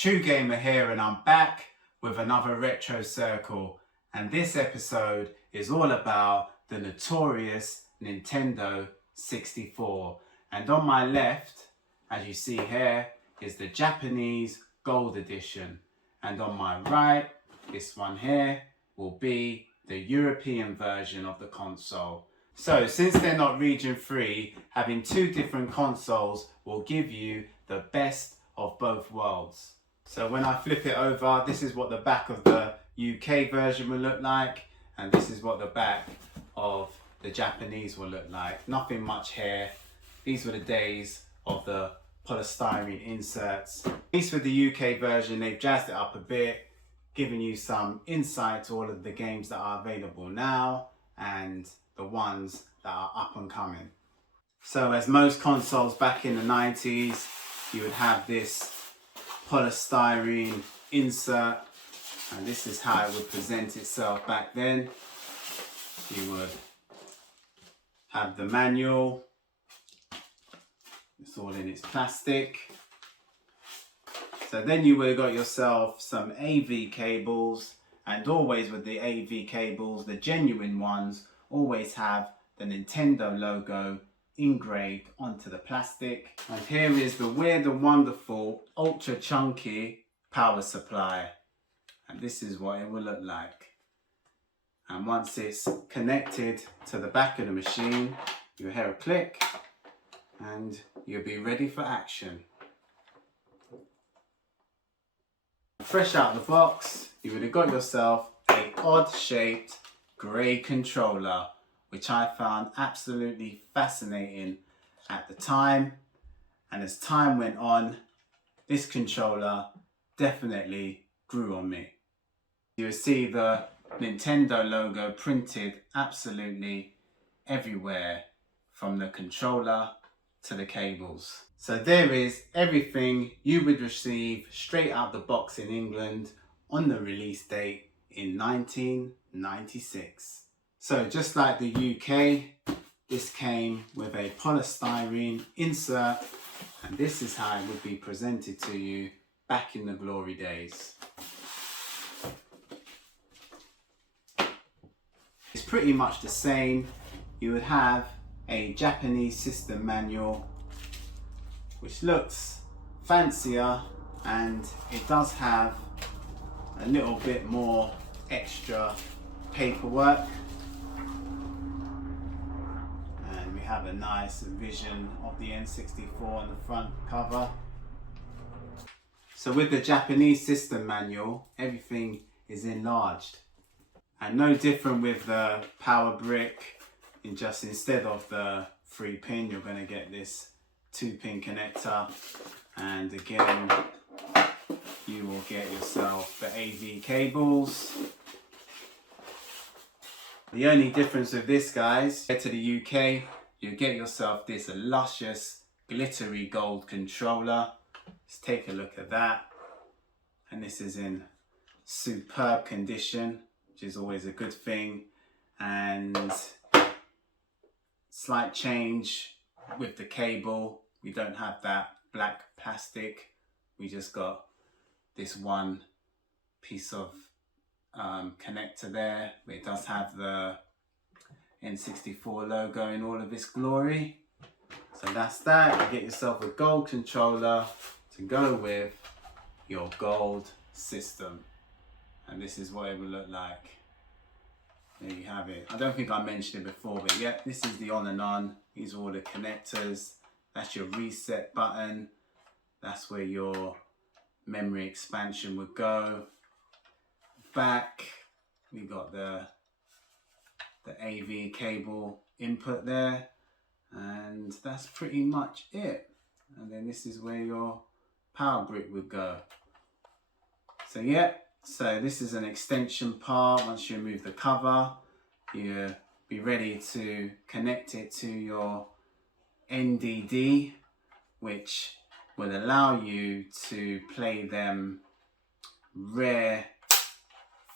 True Gamer here, and I'm back with another Retro Circle, and this episode is all about the Notorious Nintendo 64. And on my left, as you see here, is the Japanese Gold Edition, and on my right, this one here will be the European version of the console. So since they're not region free, having two different consoles will give you the best of both worlds. So when I flip it over, this is what the back of the UK version will look like, and this is what the back of the Japanese will look like. Nothing much here. These were the days of the polystyrene inserts. At least with the UK version, they've jazzed it up a bit, giving you some insight to all of the games that are available now and the ones that are up and coming. So as most consoles back in the 90s, you would have this polystyrene insert, and this is how it would present itself back then. You would have the manual, it's all in its plastic. So then you would have got yourself some AV cables, and always with the AV cables, the genuine ones, always have the Nintendo logo engraved onto the plastic. And here is the weird and wonderful ultra chunky power supply, and this is what it will look like. And once it's connected to the back of the machine, you'll hear a click and you'll be ready for action. Fresh out the box, you would have got yourself an odd shaped grey controller, which I found absolutely fascinating at the time. And as time went on, this controller definitely grew on me. You will see the Nintendo logo printed absolutely everywhere, from the controller to the cables. So there is everything you would receive straight out the box in England on the release date in 1996. So just like the UK, this came with a polystyrene insert, and this is how it would be presented to you back in the glory days. It's pretty much the same. You would have a Japanese system manual, which looks fancier, and it does have a little bit more extra paperwork. Have a nice vision of the N64 on the front cover. So with the Japanese system manual, everything is enlarged, and no different with the power brick. Instead of the 3-pin, you're going to get this 2-pin connector, and again you will get yourself the AV cables. The only difference with this, guys, to the UK, you get yourself this luscious glittery gold controller. Let's take a look at that. And this is in superb condition, which is always a good thing. And slight change with the cable. We don't have that black plastic. We just got this one piece of connector there. It does have the N64 logo in all of its glory. So that's that. You get yourself a gold controller to go with your gold system, and this is what it will look like. There you have it. I don't think I mentioned it before, but yeah, this is the on and on. These are all the connectors. That's your reset button. That's where your memory expansion would go. Back, we got the AV cable input there, and that's pretty much it. And then this is where your power brick would go. So yeah, so this is an extension part. Once you remove the cover, you'll be ready to connect it to your NDD, which will allow you to play them rare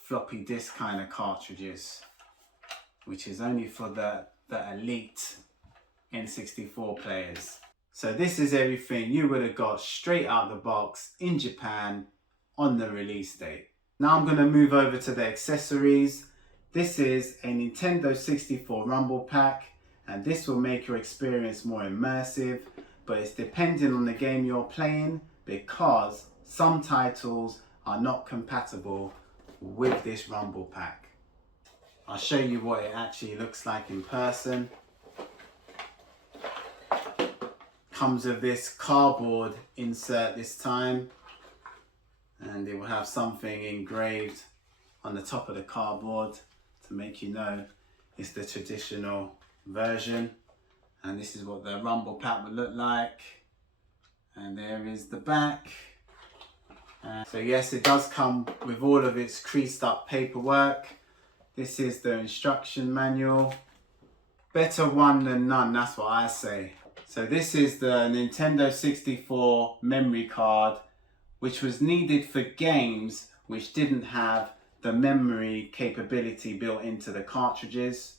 floppy disk kind of cartridges, which is only for the elite N64 players. So this is everything you would have got straight out the box in Japan on the release date. Now I'm going to move over to the accessories. This is a Nintendo 64 Rumble Pack, and this will make your experience more immersive, but it's depending on the game you're playing because some titles are not compatible with this Rumble Pack. I'll show you what it actually looks like in person. Comes with this cardboard insert this time, and it will have something engraved on the top of the cardboard to make you know it's the traditional version. And this is what the Rumble Pack would look like, and there is the back. So yes, it does come with all of its creased up paperwork. This is the instruction manual. Better one than none, that's what I say. So this is the Nintendo 64 memory card, which was needed for games which didn't have the memory capability built into the cartridges.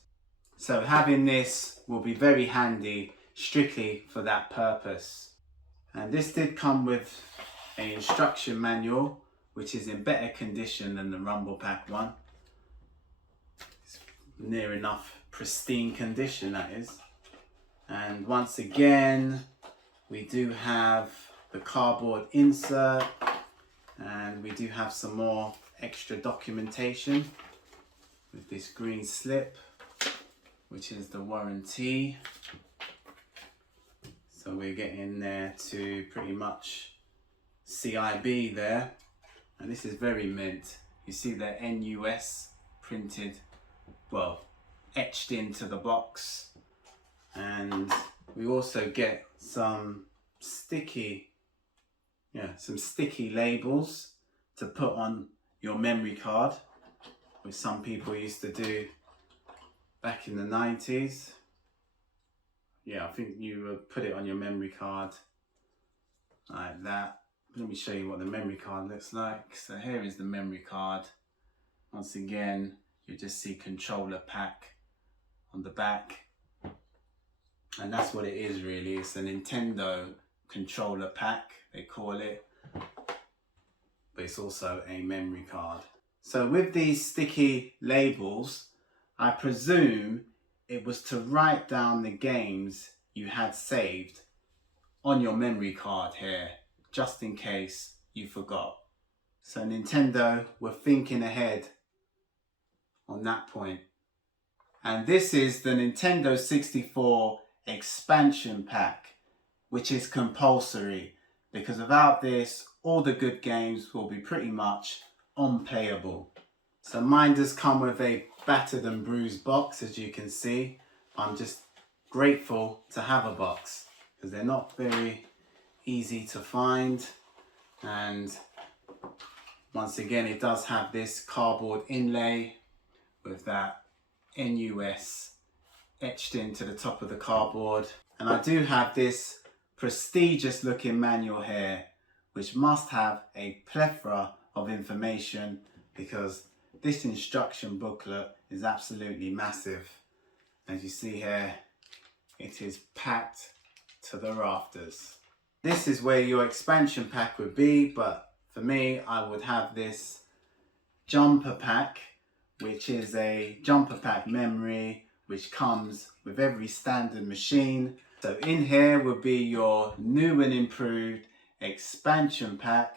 So having this will be very handy strictly for that purpose. And this did come with an instruction manual, which is in better condition than the Rumble Pack one. It's near enough pristine condition, that is. And once again, we do have the cardboard insert, and we do have some more extra documentation with this green slip, which is the warranty. So we're getting there to pretty much CIB there, and this is very mint. You see the NUS printed, well, etched into the box. And we also get some sticky labels to put on your memory card, which some people used to do back in the 90s. Yeah, I think you would put it on your memory card like that. Let me show you what the memory card looks like. So here is the memory card. Once again, you just see controller pack on the back. And that's what it is really. It's a Nintendo controller pack, they call it. But it's also a memory card. So with these sticky labels, I presume it was to write down the games you had saved on your memory card here, just in case you forgot. So Nintendo were thinking ahead on that point. And this is the Nintendo 64 expansion pack, which is compulsory, because without this all the good games will be pretty much unplayable. So mine does come with a battered and bruised box, as you can see. I'm just grateful to have a box because they're not very easy to find. And once again, it does have this cardboard inlay with that NUS etched into the top of the cardboard. And I do have this prestigious looking manual here, which must have a plethora of information because this instruction booklet is absolutely massive. As you see here, it is packed to the rafters. This is where your expansion pack would be, but for me, I would have this jumper pack, which is a jumper pack memory, which comes with every standard machine. So in here will be your new and improved expansion pack,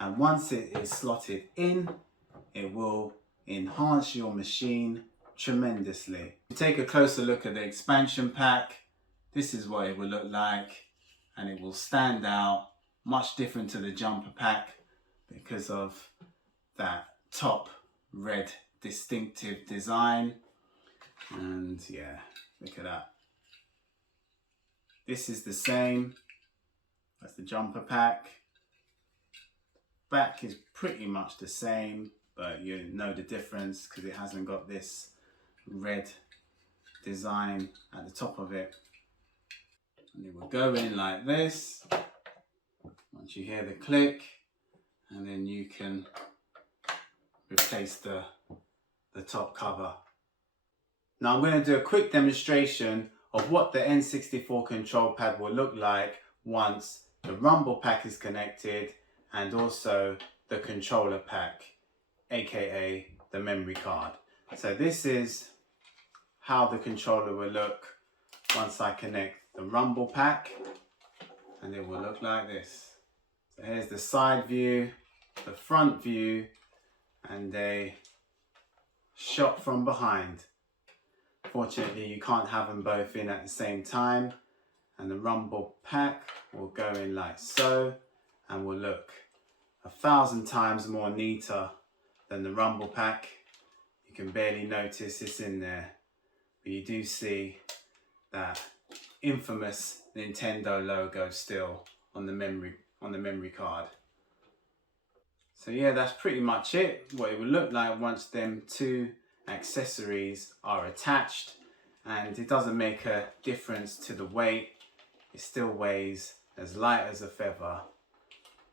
and once it is slotted in, it will enhance your machine tremendously. To take a closer look at the expansion pack, this is what it will look like, and it will stand out much different to the jumper pack because of that top red distinctive design. And yeah, look at that. This is the same as the jumper pack. Back is pretty much the same, but you know the difference because it hasn't got this red design at the top of it. And it will go in like this once you hear the click, and then you can replace the top cover. Now I'm going to do a quick demonstration of what the N64 control pad will look like once the rumble pack is connected and also the controller pack, aka the memory card. So this is how the controller will look once I connect the rumble pack, and it will look like this. So here's the side view, the front view, and a shot from behind. Fortunately, you can't have them both in at the same time, and the rumble pack will go in like so and will look 1,000 times more neater than the rumble pack. You can barely notice it's in there, but you do see that infamous Nintendo logo still on the memory card. So yeah, that's pretty much it. What it will look like once them two accessories are attached, and it doesn't make a difference to the weight. It still weighs as light as a feather.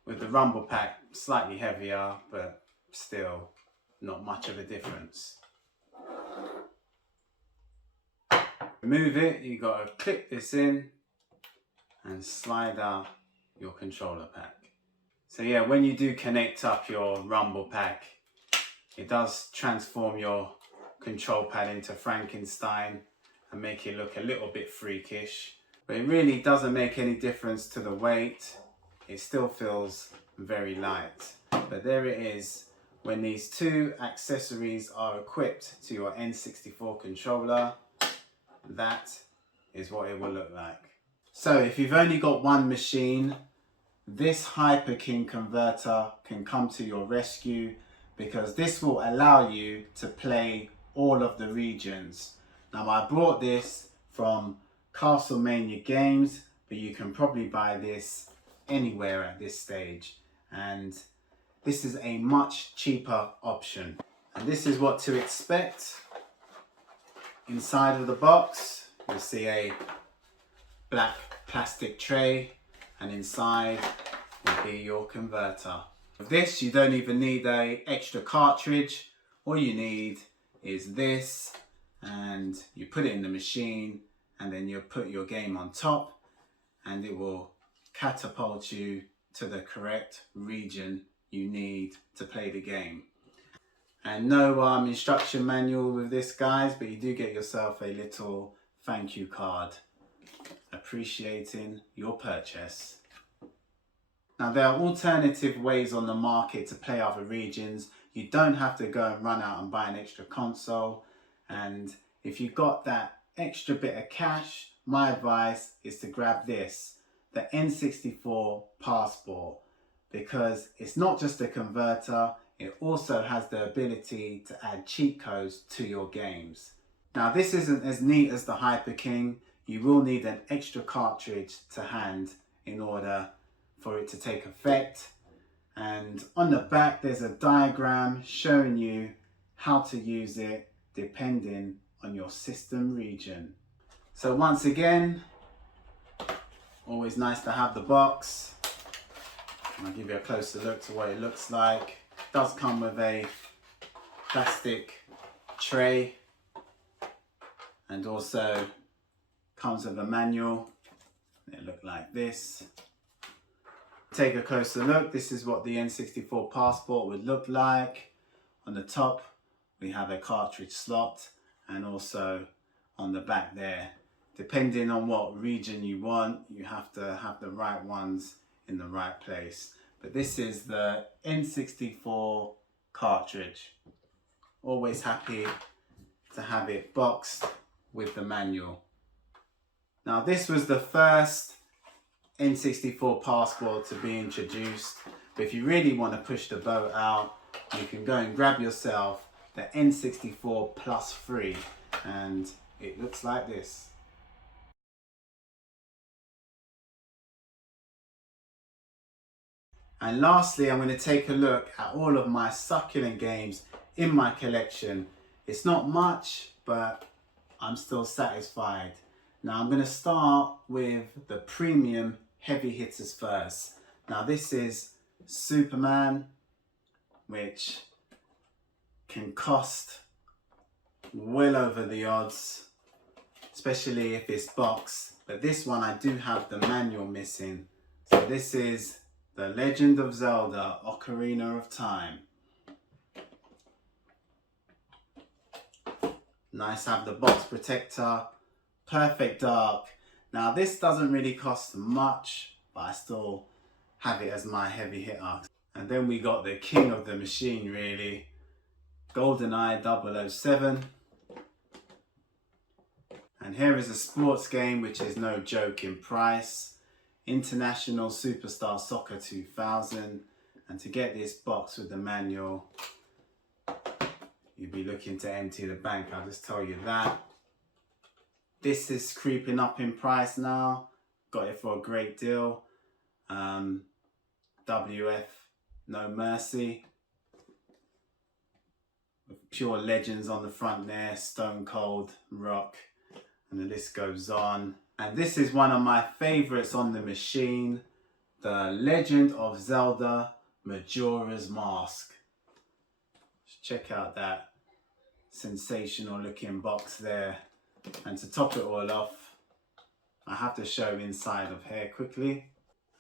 With the rumble pack, slightly heavier, but still not much of a difference. To remove it, you got to clip this in and slide out your controller pack. So yeah, when you do connect up your rumble pack, it does transform your control pad into Frankenstein and make it look a little bit freakish. But it really doesn't make any difference to the weight. It still feels very light. But there it is. When these two accessories are equipped to your N64 controller, that is what it will look like. So if you've only got one machine, this Hyperking converter can come to your rescue, because this will allow you to play all of the regions. Now, I brought this from Castlemania Games, but you can probably buy this anywhere at this stage, and this is a much cheaper option. And this is what to expect. Inside of the box, you'll see a black plastic tray, and inside will be your converter. With this, you don't even need an extra cartridge. All you need is this, and you put it in the machine, and then you put your game on top, and it will catapult you to the correct region you need to play the game. And no instruction manual with this, guys, but you do get yourself a little thank you card appreciating your purchase. Now, there are alternative ways on the market to play other regions. You don't have to go and run out and buy an extra console. And if you've got that extra bit of cash, my advice is to grab this, the N64 Passport, because it's not just a converter, it also has the ability to add cheat codes to your games. Now, this isn't as neat as the Hyperking. You will need an extra cartridge to hand in order for it to take effect. And on the back, there's a diagram showing you how to use it depending on your system region. So once again, always nice to have the box. I'll give you a closer look to what it looks like. It does come with a plastic tray, and also comes with a manual. It looks like this. Take a closer look. This is what the N64 Passport would look like. On the top, we have a cartridge slot, and also on the back there, depending on what region you want, you have to have the right ones in the right place. But this is the N64 cartridge. Always happy to have it boxed with the manual. Now, this was the first N64 Passport to be introduced, but if you really want to push the boat out, you can go and grab yourself the N64 Plus 3, and it looks like this. And lastly, I'm going to take a look at all of my succulent games in my collection. It's not much, but I'm still satisfied. Now, I'm going to start with the premium heavy hitters first. Now, this is Superman, which can cost well over the odds. especially if it's boxed. But this one, I do have the manual missing. So this is The Legend of Zelda: Ocarina of Time. Nice to have the box protector, perfect dark. Now this doesn't really cost much, but I still have it as my heavy hitter. And then we got the king of the machine really, GoldenEye 007. And here is a sports game which is no joke in price, International Superstar Soccer 2000. And to get this box with the manual, you'd be looking to empty the bank, I'll just tell you that. This is creeping up in price now. Got it for a great deal. WF No Mercy. With pure legends on the front there. Stone Cold, Rock. And the list goes on. And this is one of my favorites on the machine. The Legend of Zelda Majora's Mask. Check out that sensational looking box there. And to top it all off, I have to show inside of here quickly.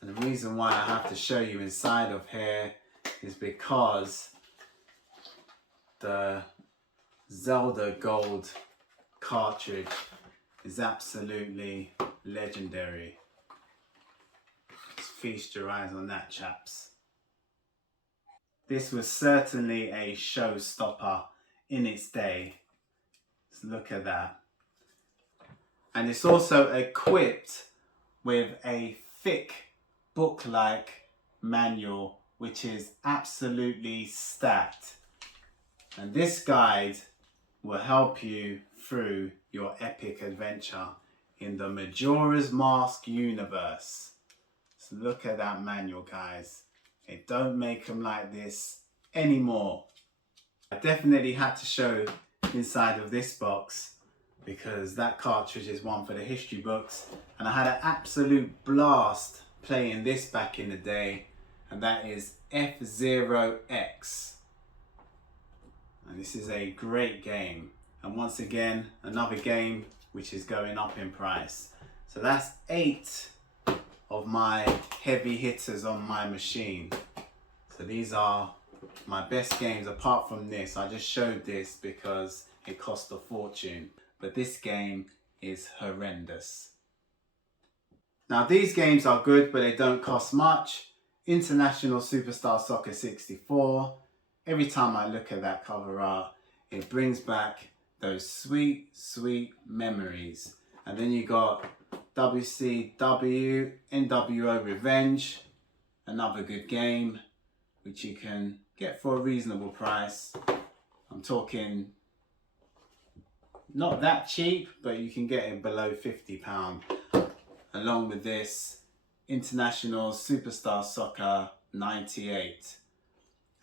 And the reason why I have to show you inside of here is because the Zelda Gold cartridge is absolutely legendary. Just feast your eyes on that, chaps. This was certainly a showstopper in its day. Just look at that. And it's also equipped with a thick book-like manual, which is absolutely stacked. And this guide will help you through your epic adventure in the Majora's Mask universe. So look at that manual, guys. They don't make them like this anymore. I definitely had to show inside of this box because that cartridge is one for the history books, and I had an absolute blast playing this back in the day, and that is F-Zero X. And this is a great game, and once again another game which is going up in price. So that's 8 of my heavy hitters on my machine. So these are my best games apart from this. I just showed this because it cost a fortune, but this game is horrendous. Now these games are good, but they don't cost much. International Superstar Soccer 64. Every time I look at that cover art, it brings back those sweet, sweet memories. And then you got WCW, NWO Revenge, another good game, which you can get for a reasonable price. I'm talking not that cheap, but you can get it below £50. Along with this, International Superstar Soccer 98.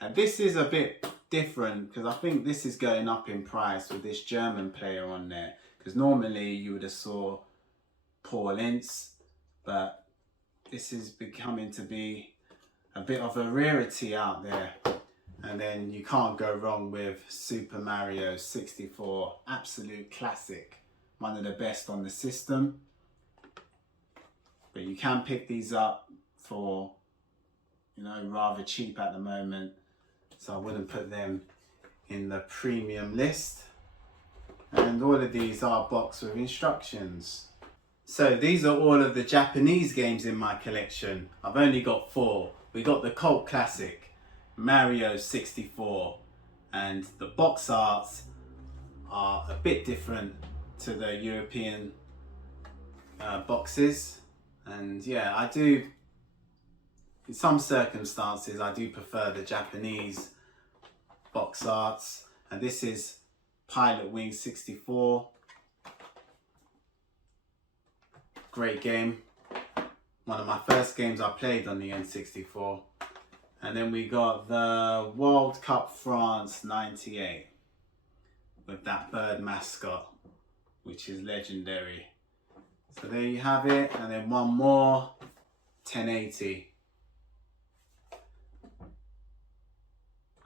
And this is a bit different because I think this is going up in price with this German player on there. Because normally you would have saw Paul Ince, but this is becoming to be a bit of a rarity out there. And then you can't go wrong with Super Mario 64, absolute classic, one of the best on the system. But you can pick these up for, you know, rather cheap at the moment, so I wouldn't put them in the premium list. And all of these are boxed with instructions. So these are all of the Japanese games in my collection. I've only got 4. We got the cult classic, Mario 64, and the box arts are a bit different to the European boxes. And yeah, I do, in some circumstances, I do prefer the Japanese box arts. And this is Pilot Wing 64. Great game. One of my first games I played on the N64. And then we got the World Cup France 98 with that bird mascot, which is legendary. So there you have it. And then one more, 1080.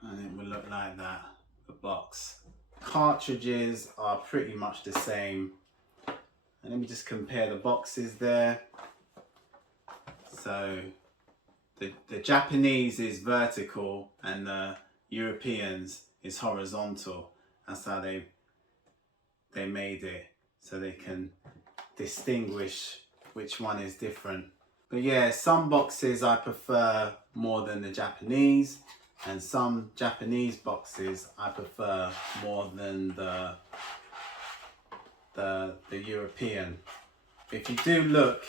And it will look like that, the box. Cartridges are pretty much the same. And let me just compare the boxes there. So the Japanese is vertical and the Europeans is horizontal. That's how they made it, so they can distinguish which one is different. But yeah, some boxes I prefer more than the Japanese, and some Japanese boxes I prefer more than the European. If you do look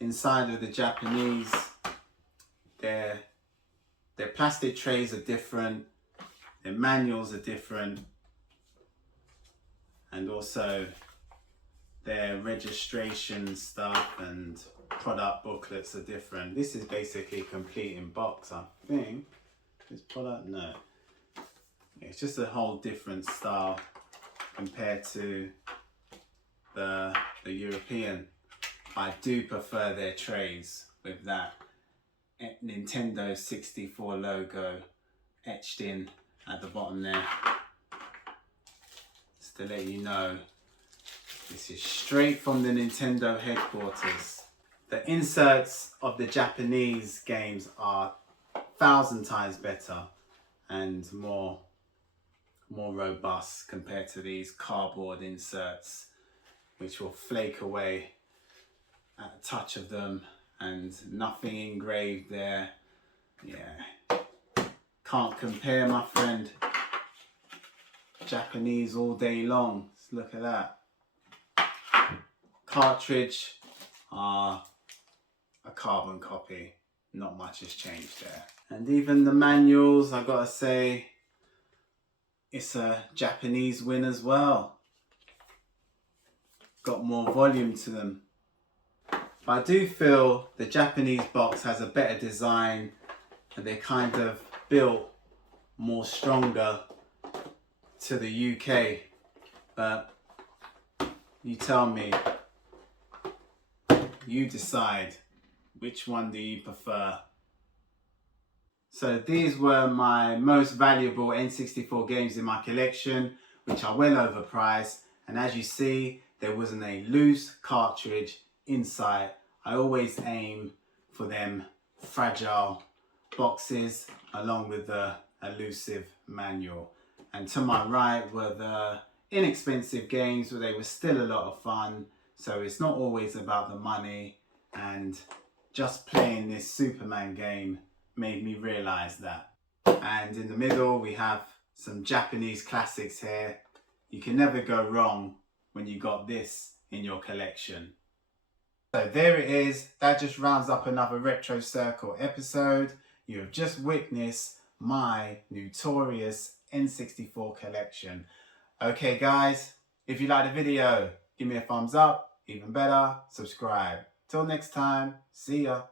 inside of the Japanese, their plastic trays are different, their manuals are different, and also their registration stuff and product booklets are different. This is basically complete in box, I think. This product, no. It's just a whole different style compared to the European. I do prefer their trays with that Nintendo 64 logo etched in at the bottom there. Just to let you know, this is straight from the Nintendo headquarters. The inserts of the Japanese games are 1,000 times better and more robust compared to these cardboard inserts, which will flake away at a touch of them and nothing engraved there. Yeah, can't compare, my friend. Japanese all day long. Let's look at that. Cartridge are a carbon copy. Not much has changed there. And even the manuals, I gotta say, it's a Japanese win as well. Got more volume to them. But I do feel the Japanese box has a better design and they're kind of built more stronger to the UK. But you tell me, you decide, which one do you prefer? So these were my most valuable N64 games in my collection, which are well overpriced. And as you see, there wasn't a loose cartridge inside. I always aim for them fragile boxes along with the elusive manual. And to my right were the inexpensive games where they were still a lot of fun. So it's not always about the money, and just playing this Superman game made me realize that. And in the middle we have some Japanese classics here. You can never go wrong when you got this in your collection. So there it is. That just rounds up another Retro Circle episode. You have just witnessed my Notorious N64 collection. Okay guys, if you like the video, give me a thumbs up. Even better, subscribe. Till next time, see ya.